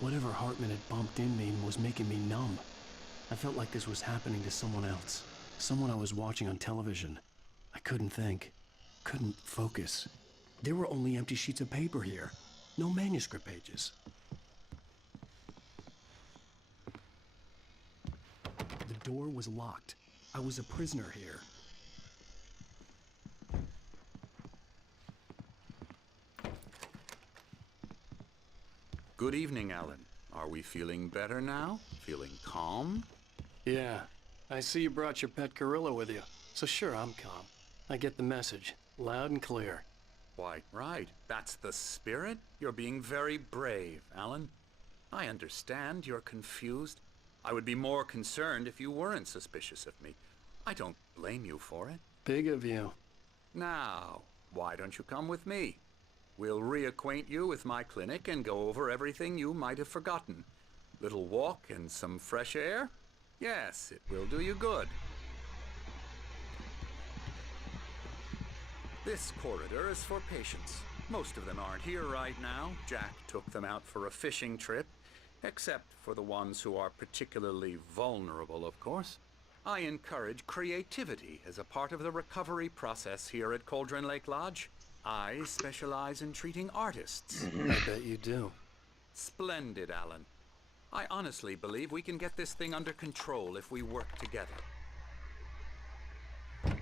Whatever Hartman had bumped in me was making me numb. I felt like this was happening to someone else. Someone I was watching on television. I couldn't think. Couldn't focus. There were only empty sheets of paper here. No manuscript pages. The door was locked. I was a prisoner here. Good evening, Alan. Are we feeling better now? Feeling calm? Yeah. I see you brought your pet gorilla with you. So sure, I'm calm. I get the message. Loud and clear. Why, right. That's the spirit. You're being very brave, Alan. I understand you're confused. I would be more concerned if you weren't suspicious of me. I don't blame you for it. Big of you. Now, why don't you come with me? We'll reacquaint you with my clinic and go over everything you might have forgotten. Little walk and some fresh air? Yes, it will do you good. This corridor is for patients. Most of them aren't here right now. Jack took them out for a fishing trip, except for the ones who are particularly vulnerable, of course. I encourage creativity as a part of the recovery process here at Cauldron Lake Lodge. I specialize in treating artists. I bet you do. Splendid, Alan. I honestly believe we can get this thing under control if we work together.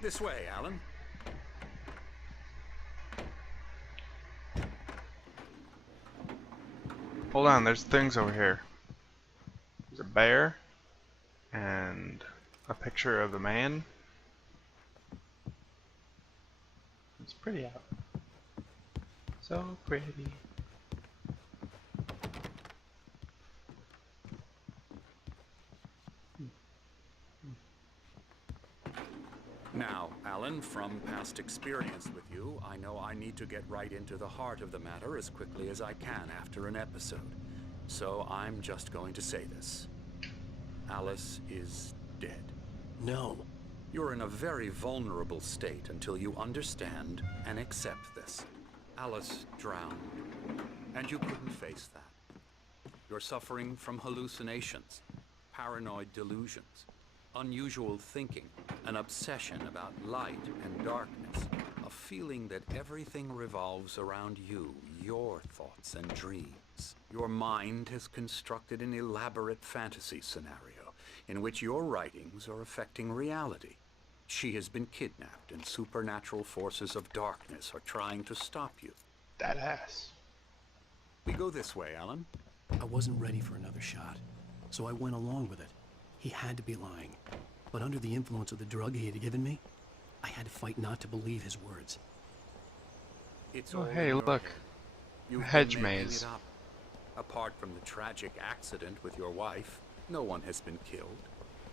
This way, Alan. Hold on, there's things over here. There's a bear and a picture of a man. It's pretty out. So pretty. Now, Alan, from past experience with you, I know I need to get right into the heart of the matter as quickly as I can after an episode. So I'm just going to say this. Alice is dead. No. You're in a very vulnerable state until you understand and accept this. Alice drowned, and you couldn't face that. You're suffering from hallucinations, paranoid delusions, unusual thinking, an obsession about light and darkness, a feeling that everything revolves around you, your thoughts and dreams. Your mind has constructed an elaborate fantasy scenario in which your writings are affecting reality. She has been kidnapped, and supernatural forces of darkness are trying to stop you. That ass. We go this way, Alan. I wasn't ready for another shot, so I went along with it. He had to be lying. But under the influence of the drug he had given me, I had to fight not to believe his words. It's Oh, all hey, in your look. head. A You've hedge been making maze. it up. Apart from the tragic accident with your wife, no one has been killed.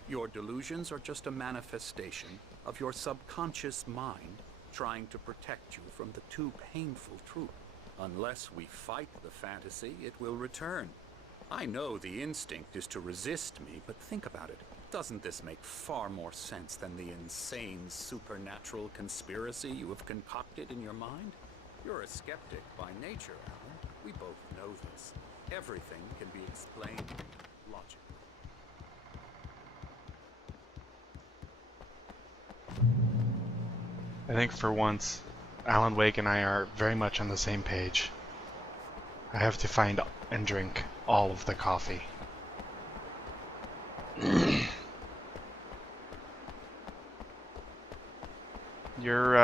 Your delusions are just a manifestation of your subconscious mind trying to protect you from the too painful truth. Unless we fight the fantasy, it will return. I know the instinct is to resist me, but think about it. Doesn't this make far more sense than the insane supernatural conspiracy you have concocted in your mind? You're a skeptic by nature, Alan. We both know this. Everything can be explained logically. I think for once, Alan Wake and I are very much on the same page. I have to find and drink all of the coffee. You're,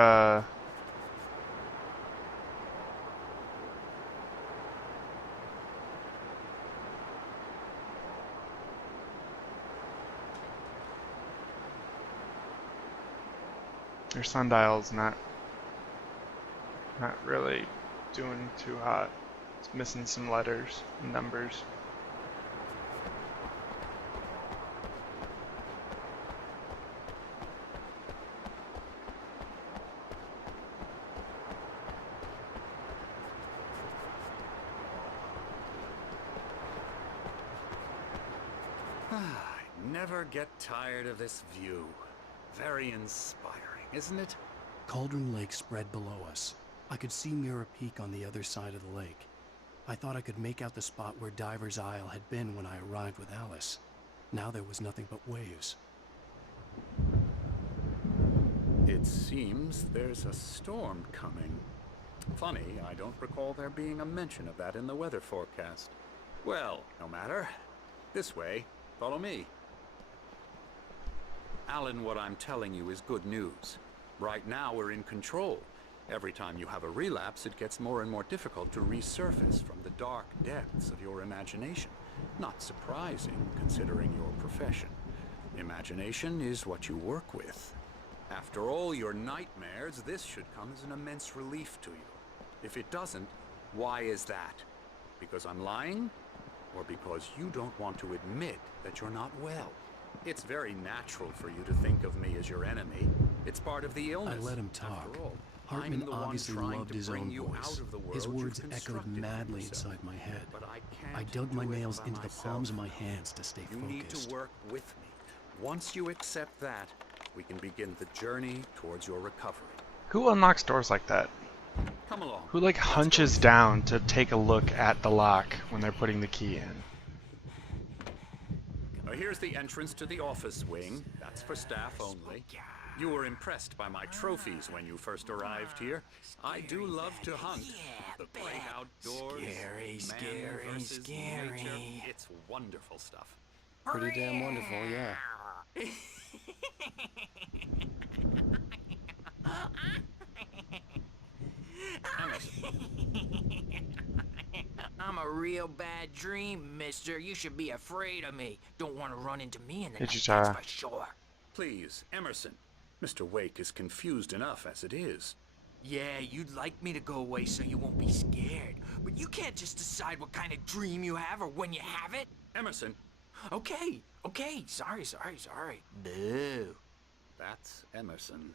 your sundial's not really doing too hot. It's missing some letters and numbers. I never get tired of this view. Very inspiring, isn't it? Cauldron Lake spread below us. I could see Mirror Peak on the other side of the lake. I thought I could make out the spot where Diver's Isle had been when I arrived with Alice. Now there was nothing but waves. It seems there's a storm coming. Funny, I don't recall there being a mention of that in the weather forecast. Well, no matter. This way. Follow me. Alan, what I'm telling you is good news. Right now we're in control. Every time you have a relapse, it gets more and more difficult to resurface from the dark depths of your imagination. Not surprising, considering your profession. Imagination is what you work with. After all your nightmares, this should come as an immense relief to you. If it doesn't, why is that? Because I'm lying? Or because you don't want to admit that you're not well? It's very natural for you to think of me as your enemy. It's part of the illness. I let him talk. After all, Hartman I'm the one obviously trying loved to his bring own you voice. out of the world His words you've echoed constructed for madly yourself. inside my head. But I can't I dug my do it nails by into the myself. palms of my hands to stay You need focused. to work with me. Once you accept that, we can begin the journey towards your recovery. Who unlocks doors like that? Come along. Who like Let's go hunches inside. down to take a look at the lock when they're putting the key in? Here's the entrance to the office wing. That's for staff only. You were impressed by my trophies when you first arrived here. I do love to hunt. The great outdoors, man versus nature. It's wonderful stuff. Pretty damn wonderful, yeah. I'm a real bad dream, mister. You should be afraid of me. Don't want to run into me in the Did night, you, that's Tara? for sure. Please, Emerson. Mr. Wake is confused enough as it is. Yeah, you'd like me to go away so you won't be scared. But you can't just decide what kind of dream you have or when you have it. Emerson, Okay, sorry. Boo. that's Emerson.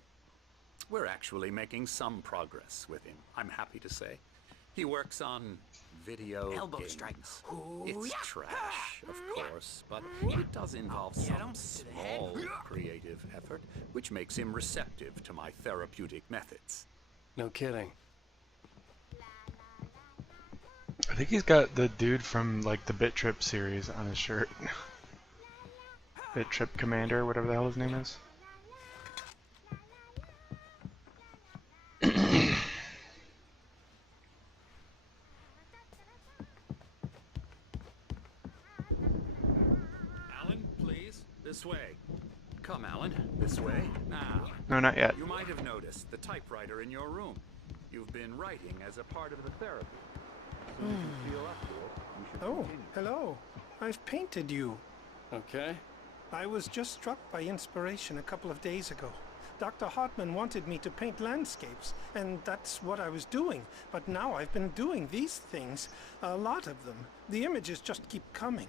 We're actually making some progress with him, I'm happy to say. He works on video Elbow games. strike. Ooh, It's yeah. trash, of course, but it does involve Yeah, some don't sit to the head. small creative effort, which makes him receptive to my therapeutic methods. No kidding. I think he's got the dude from like the Bit Trip series on his shirt. Bit Trip Commander, whatever the hell his name is. Alan, please, this way. Come, Alan, this way. Now, No, not yet. you might have noticed the typewriter in your room. You've been writing as a part of the therapy. As soon as you feel up to it, you should Oh, continue. hello. I've painted you. Okay. I was just struck by inspiration a couple of days ago. Dr. Hartman wanted me to paint landscapes, and that's what I was doing. But now I've been doing these things, a lot of them. The images just keep coming.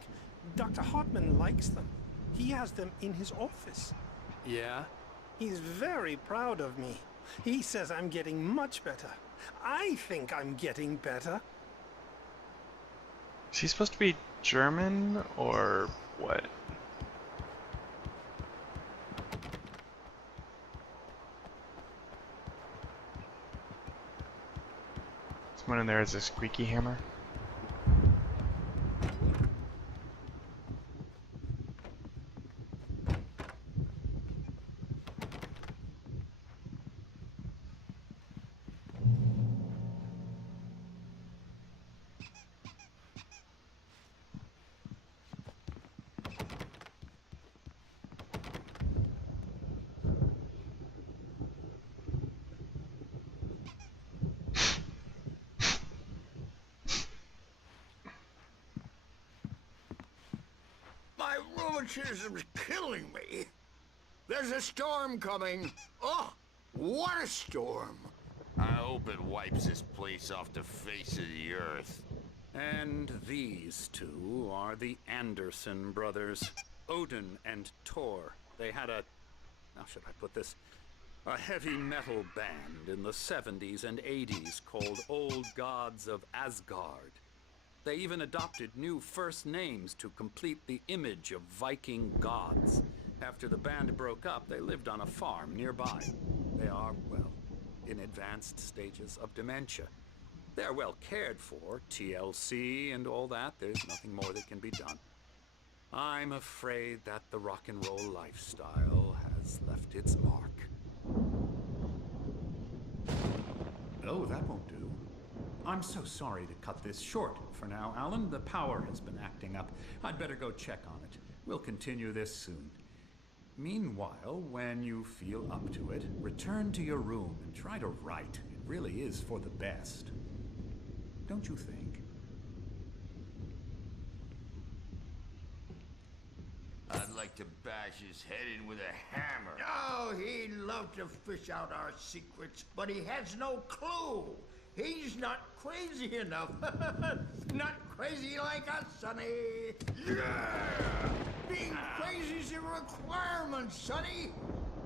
Dr. Hartman likes them. He has them in his office. Yeah? He's very proud of me. He says I'm getting much better. I think I'm getting better. Is he supposed to be German or what? Someone in there has a squeaky hammer. My rheumatism's killing me. There's a storm coming. Oh, what a storm. I hope it wipes this place off the face of the earth. And these two are the Anderson brothers, Odin and Thor. They had how should I put this? A heavy metal band in the 70s and 80s called Old Gods of Asgard. They even adopted new first names to complete the image of Viking gods. After the band broke up, they lived on a farm nearby. They are, well, in advanced stages of dementia. They're well cared for, TLC and all that. There's nothing more that can be done. I'm afraid that the rock and roll lifestyle has left its mark. Oh, that won't do. I'm so sorry to cut this short for now, Alan. The power has been acting up. I'd better go check on it. We'll continue this soon. Meanwhile, when you feel up to it, return to your room and try to write. It really is for the best. Don't you think? I'd like to bash his head in with a hammer. Oh, he'd love to fish out our secrets, but he has no clue. He's not crazy enough. Not crazy like us, Sonny. Yeah! Being crazy's a requirement, Sonny.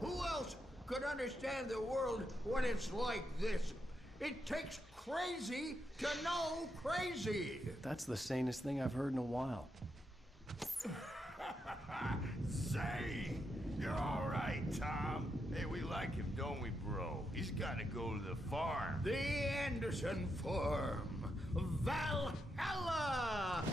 Who else could understand the world when it's like this? It takes crazy to know crazy. That's the sanest thing I've heard in a while. Say, you're all right, Tom. Hey, we like him, don't we, bro? He's got to go to the farm. The Anderson Farm. Valhalla!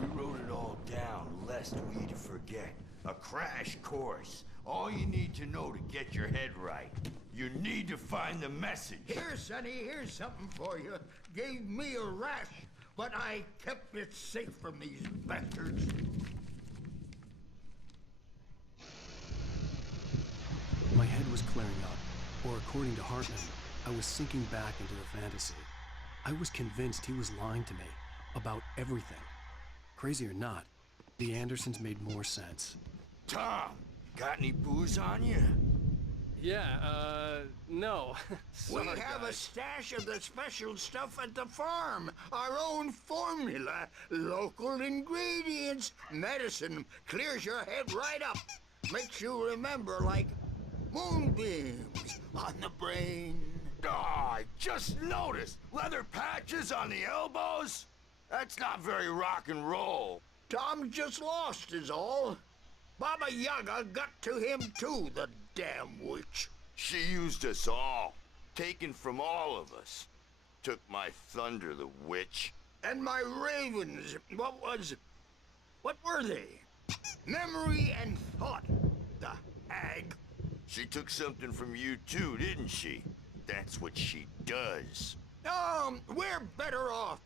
We wrote it all down, lest we forget. A crash course. All you need to know to get your head right. You need to find the message. Here, Sonny, here's something for you. Gave me a rash, but I kept it safe from these bastards. My head was clearing up, or according to Hartman, I was sinking back into the fantasy. I was convinced he was lying to me about everything. Crazy or not, the Andersons made more sense. Tom, got any booze on you? Yeah, no. We have a stash of the special stuff at the farm. Our own formula, local ingredients, medicine, clears your head right up. Makes you remember like moonbeams on the brain. Oh, I just noticed. Leather patches on the elbows? That's not very rock and roll. Tom just lost is all. Baba Yaga got to him too, the damn witch. She used us all. Taken from all of us. Took my thunder, the witch. And my ravens, what were they? Memory and thought, the hag. She took something from you too, didn't she? That's what she does. We're better off.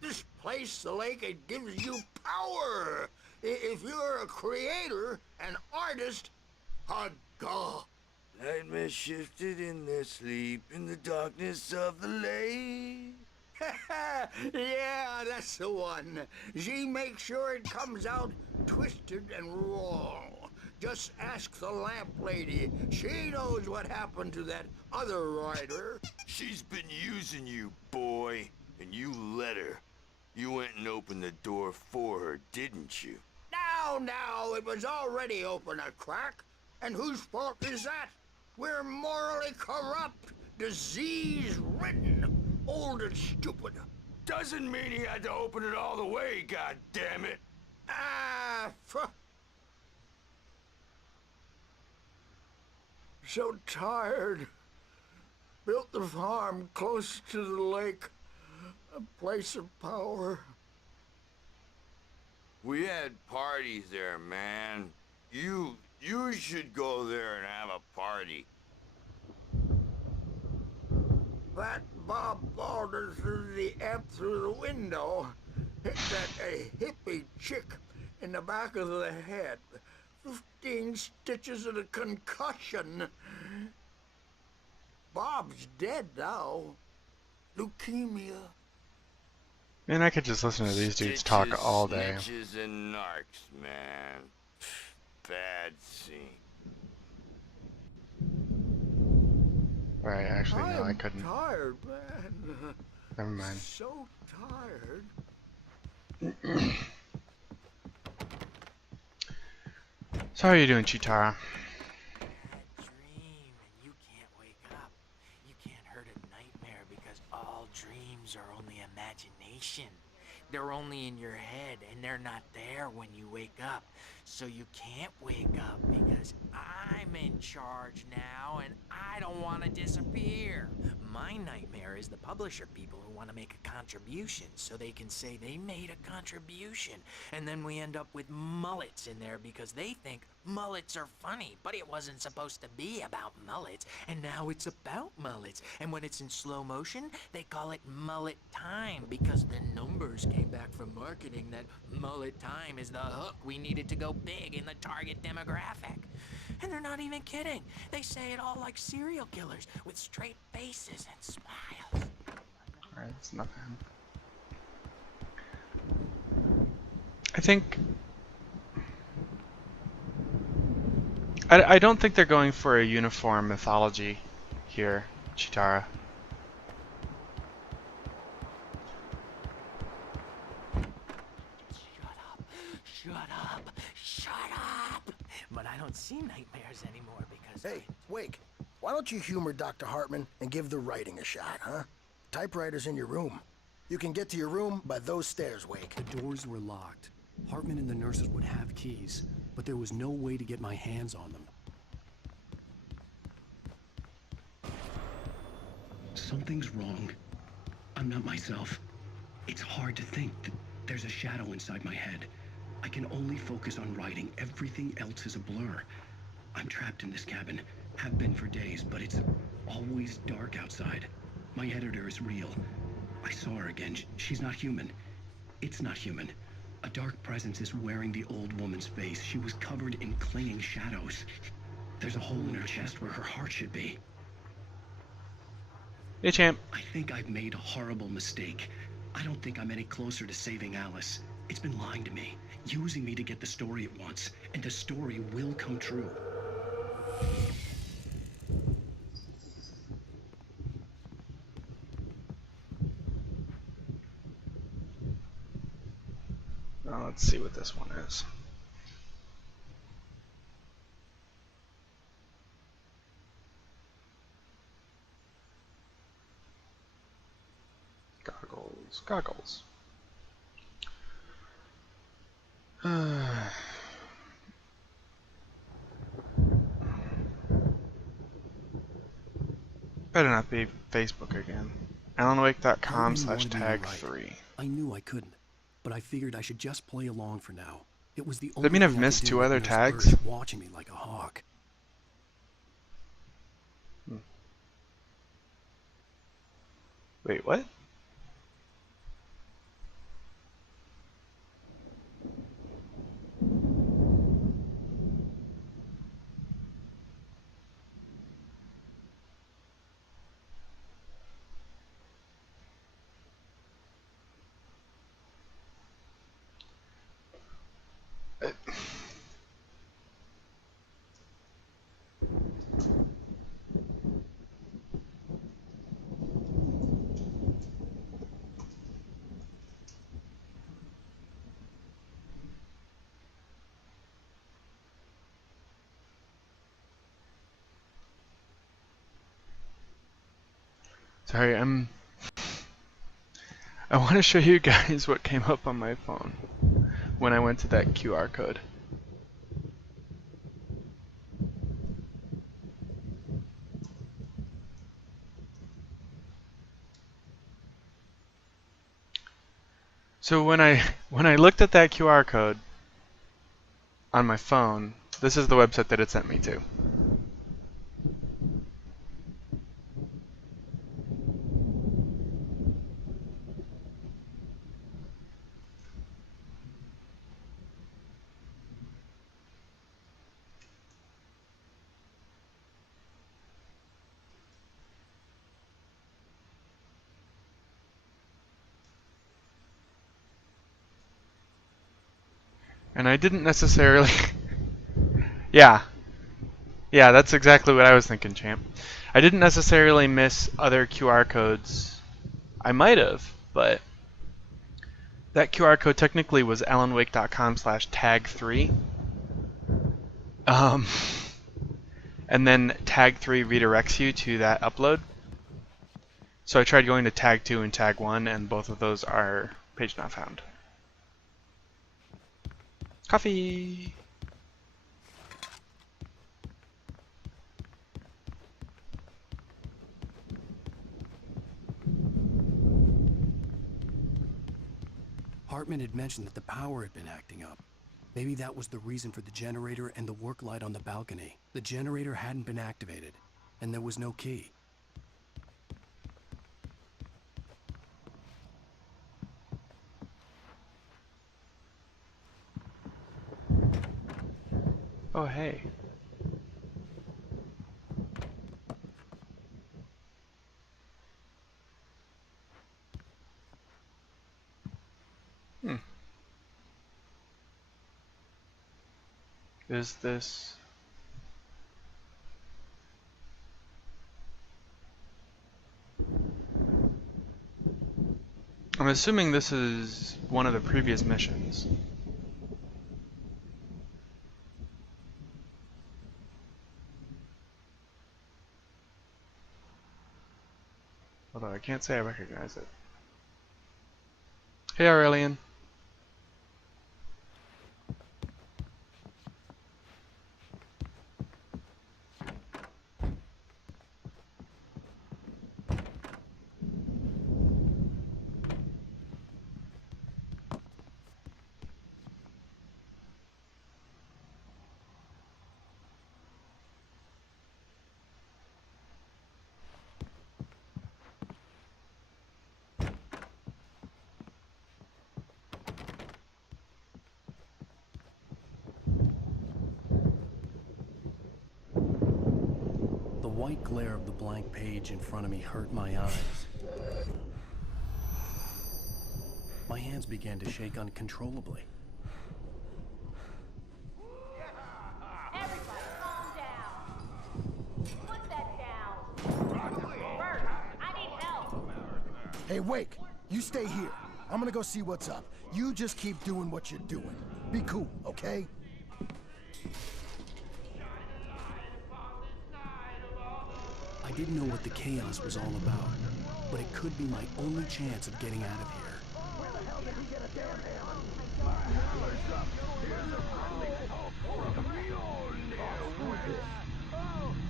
This place, the lake, it gives you power. If you're a creator, an artist, a god. Nightmare shifted in their sleep in the darkness of the lake. Yeah, that's the one. She makes sure it comes out twisted and wrong. Just ask the lamp lady. She knows what happened to that other rider. She's been using you, boy, and you let her. You went and opened the door for her, didn't you? Now, it was already open a crack. And whose fault is that? We're morally corrupt, disease-ridden, old and stupid. Doesn't mean he had to open it all the way, goddammit. So tired. Built the farm close to the lake. A place of power. We had parties there, man. You should go there and have a party. That Bob Balder threw the amp through the window. Hit that hippie chick in the back of the head. 15 stitches and a concussion. Bob's dead now. Leukemia. Man, I could just listen to these dudes talk all day. Snitches and narcs, man. Bad scene. Right, actually, no, I I'm couldn't. tired, man. Never mind. So tired. So how are you doing, Chitara? Dream and you can't wake up. You can't hurt a nightmare because all dreams are only imagination. They're only in your head and they're not there when you wake up. So you can't wake up because I'm in charge now and I don't want to disappear. My nightmare is the publisher people who want to make a contribution so they can say they made a contribution. And then we end up with mullets in there because they think mullets are funny. But it wasn't supposed to be about mullets. And now it's about mullets. And when it's in slow motion, they call it mullet time because the numbers came back from marketing that mullet time is the hook we needed to go big in the target demographic. And they're not even kidding. They say it all like serial killers with straight faces and smiles. Alright, it's nothing. I think... I don't think they're going for a uniform mythology here, Chitara. Shut up! Shut up! But I don't see nightmares anymore because... Hey, Wake, why don't you humor Dr. Hartman and give the writing a shot, huh? Typewriter's in your room. You can get to your room by those stairs, Wake. The doors were locked. Hartman and the nurses would have keys, but there was no way to get my hands on them. Something's wrong. I'm not myself. It's hard to think that there's a shadow inside my head. I can only focus on writing. Everything else is a blur. I'm trapped in this cabin. Have been for days, but it's always dark outside. My editor is real. I saw her again. She's not human. It's not human. A dark presence is wearing the old woman's face. She was covered in clinging shadows. There's a hole in her chest where her heart should be. Hey, champ. I think I've made a horrible mistake. I don't think I'm any closer to saving Alice. It's been lying to me, using me to get the story it wants, and the story will come true. Now let's see what this one is. Goggles, goggles. Better not be Facebook again. AlanWake.com/tag3. I knew I couldn't, but I figured I should just play along for now. It was the Does only that mean I've thing I could missed do 2 with other Nurse tags? Birch watching me like a hawk. Wait, what? Sorry, I want to show you guys what came up on my phone when I went to that QR code. So when I looked at that QR code on my phone, this is the website that it sent me to. And I didn't necessarily... Yeah, that's exactly what I was thinking, champ. I didn't necessarily miss other QR codes. I might have, but that QR code technically was alanwake.com/tag3. And then tag3 redirects you to that upload. So I tried going to tag2 and tag1, and both of those are page not found. Coffee! Hartman had mentioned that the power had been acting up. Maybe that was the reason for the generator and the work light on the balcony. The generator hadn't been activated, and there was no key. Oh, hey. Is this... I'm assuming this is one of the previous missions. Although I can't say I recognize it. Hey, Aurelian. The white glare of the blank page in front of me hurt my eyes. My hands began to shake uncontrollably. Everybody, calm down. Put that down. Bert, I need help. Hey, Wake, you stay here. I'm gonna go see what's up. You just keep doing what you're doing. Be cool, okay? I didn't know what the chaos was all about, but it could be my only chance of getting out of here.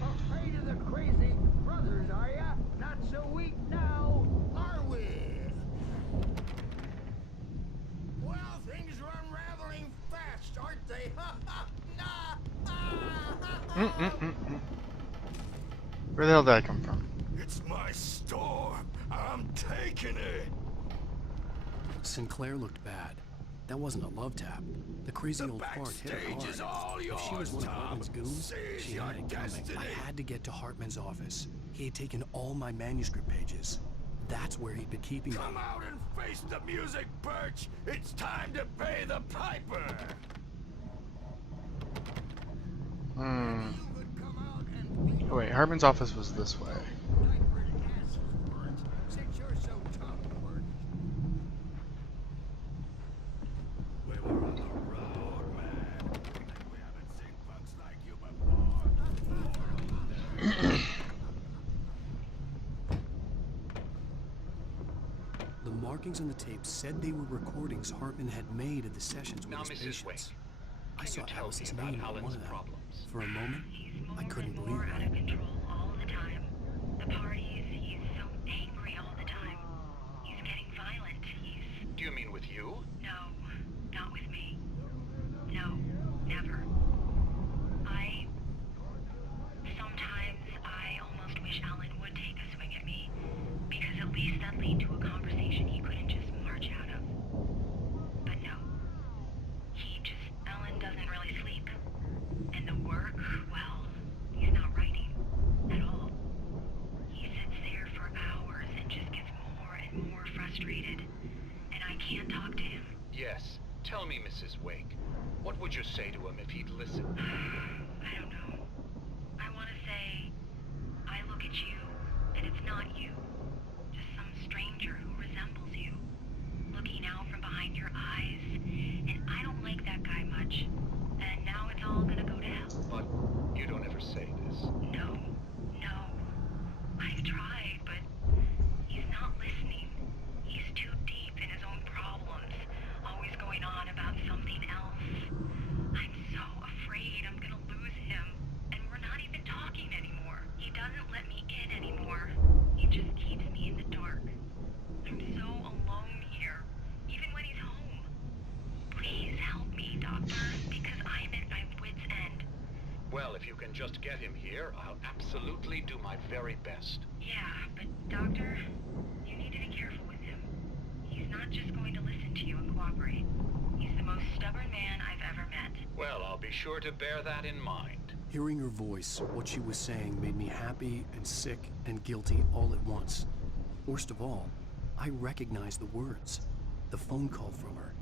Afraid of the crazy brothers, are ya? Not so weak now, are we? Well, things are unraveling fast, aren't they? Where the hell did I come from? It's my storm. I'm taking it. Sinclair looked bad. That wasn't a love tap. The crazy old fart hit her backstage is hard. all If she was yours, one of Tom. Hartman's goons, Seize she your had it coming. destiny. I had to get to Hartman's office. He had taken all my manuscript pages. That's where he'd been keeping them. Come out and face the music, Birch. It's time to pay the piper. Oh wait, Hartman's office was this way. Since you're so tough, Bert. We were on the road, man. We haven't seen punks like you before. The markings on the tape said they were recordings Hartman had made of the sessions with Now, his Mrs. patients. Wake, I can saw you tell me Alice's about name on one Alan's of them. problems? For a moment, I couldn't believe More out of it. control all the time. The parties, he's so angry all the time. He's getting violent. He's... Do you mean with you? No, not with me. No, never. Sometimes I almost wish Alan would take a swing at me, because at least that'd lead to a conversation he couldn't just march out of. But no. Alan doesn't really sleep. And the work, well, he's not writing at all. He sits there for hours and just gets more and more frustrated. And I can't talk to him. Yes. Tell me, Mrs. Wake. What would you say to him if he'd listen? I don't know. I want to say, I look at you, and it's not you. Just some stranger who resembles you. Looking out from behind your eyes. And I don't like that guy much. And now it's all gonna go to hell. But you don't ever say this. No. I've tried, but he's not listening. He's too deep in his own problems, always going on about something else. I'm so afraid I'm gonna lose him, and we're not even talking anymore. He doesn't let me in anymore. He just because I'm at my wit's end. Well, if you can just get him here, I'll absolutely do my very best. Yeah, but Doctor, you need to be careful with him. He's not just going to listen to you and cooperate. He's the most stubborn man I've ever met. Well, I'll be sure to bear that in mind. Hearing her voice, what she was saying made me happy and sick and guilty all at once. Worst of all, I recognized the words. The phone call from her.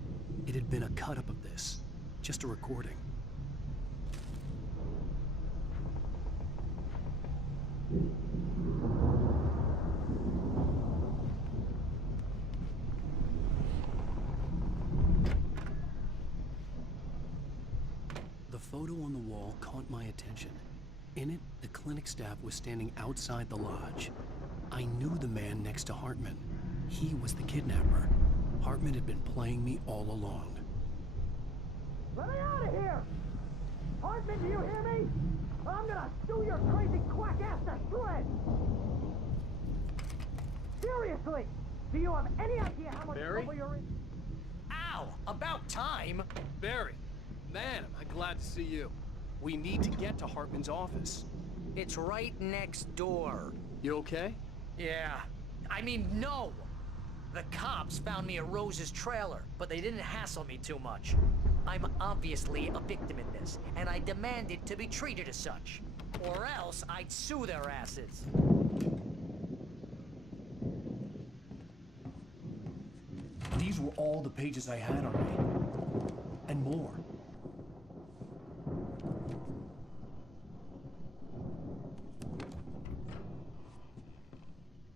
It had been a cut-up of this. Just a recording. The photo on the wall caught my attention. In it, the clinic staff was standing outside the lodge. I knew the man next to Hartman. He was the kidnapper. Hartman had been playing me all along. Let me out of here! Hartman, do you hear me? I'm gonna sue your crazy quack ass to shreds! Seriously! Do you have any idea how much trouble you're in? Ow! About time! Barry, man, am I glad to see you. We need to get to Hartman's office. It's right next door. You okay? Yeah. I mean, no! The cops found me at Rose's trailer, but they didn't hassle me too much. I'm obviously a victim in this, and I demanded to be treated as such. Or else I'd sue their asses. These were all the pages I had on me. And more.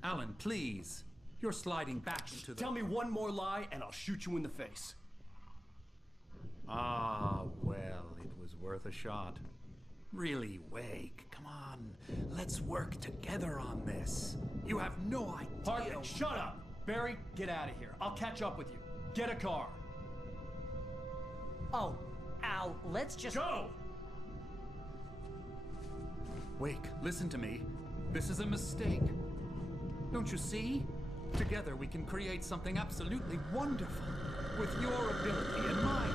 Alan, please. You're sliding back into the... Tell me one more lie and I'll shoot you in the face. Ah, well, it was worth a shot. Really, Wake, come on. Let's work together on this. You have no idea... Hartman, shut up! Barry, get out of here. I'll catch up with you. Get a car. Oh, Al, let's just... Go! Wake, listen to me. This is a mistake. Don't you see? Together we can create something absolutely wonderful. With your ability and mine.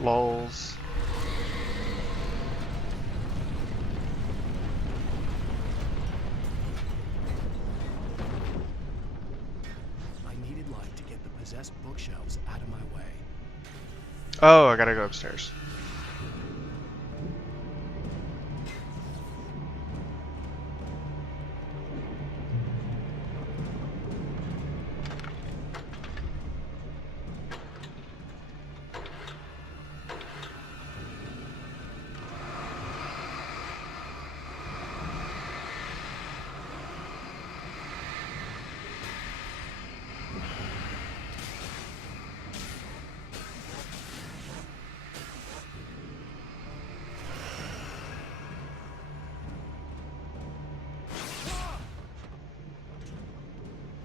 Lols. I needed light to get the possessed bookshelves out of my way. Oh, I gotta go upstairs.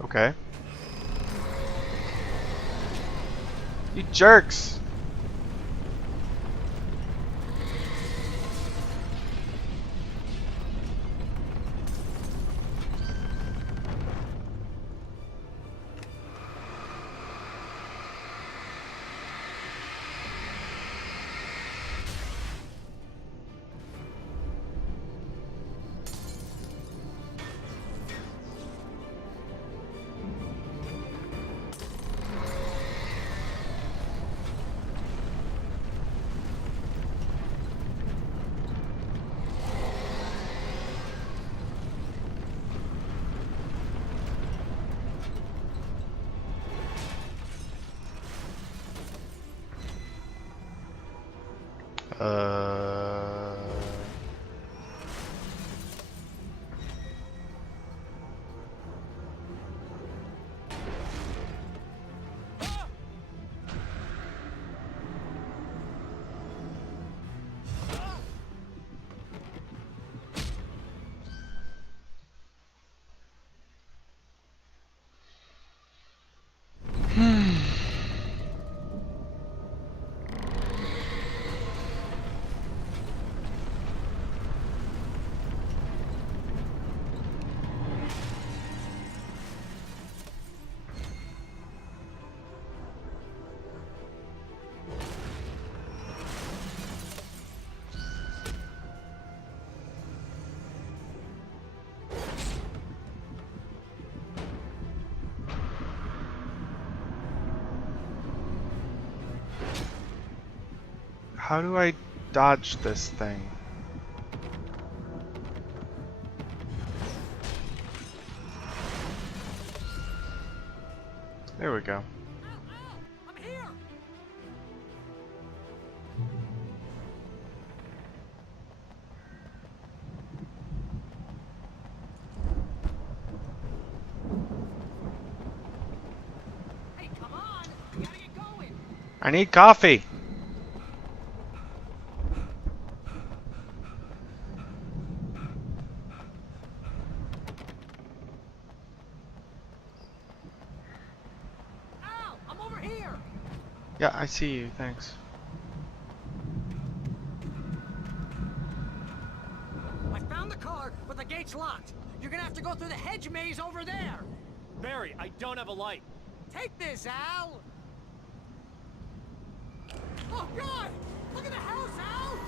Okay. You jerks! How do I dodge this thing? There we go. I'm here! Hey, come on! We gotta get going! I need coffee. Al, I'm over here! Yeah, I see you. Thanks. I found the car, but the gate's locked. You're gonna have to go through the hedge maze over there. Barry, I don't have a light. Take this, Al! Oh, God! Look at the house, Al!